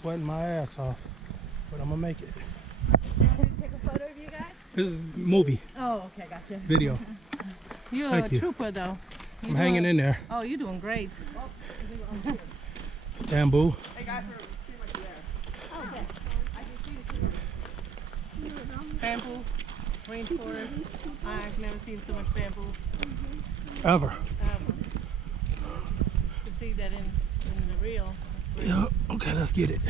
sweating my ass off, but I'm gonna make it. You want me to take a photo of you guys? This is movie. Oh, okay, gotcha. Video. You're Thank a you. trooper, though. I'm hanging in there. Oh, you're doing great. Bamboo. Hey guys, we're pretty much there. Oh, okay. I can see the Bamboo, rainforest. I've never seen so much bamboo. Ever. To see that in the real. Yeah. Okay, let's get it.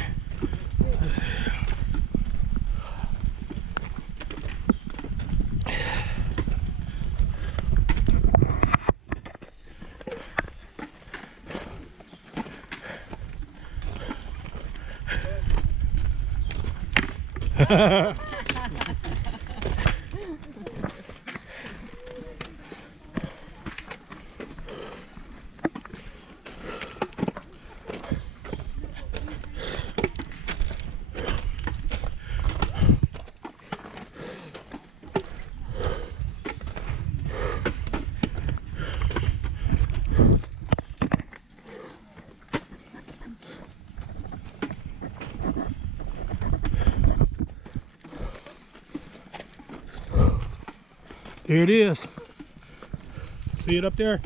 Here it is. See it up there?